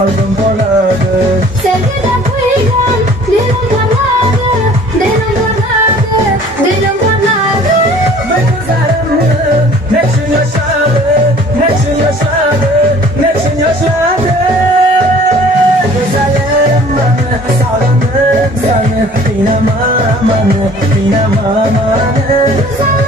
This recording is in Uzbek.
Kalbim poladı. Sevgiden kuyudan dilim parladı, dilim parladı, dilim parladı. Ben güzelimdi, ne için yaşadı, ne için yaşadı, ne için yaşadı. Güzelim bana, sağlandım sana, inanmam bana, inanmam bana.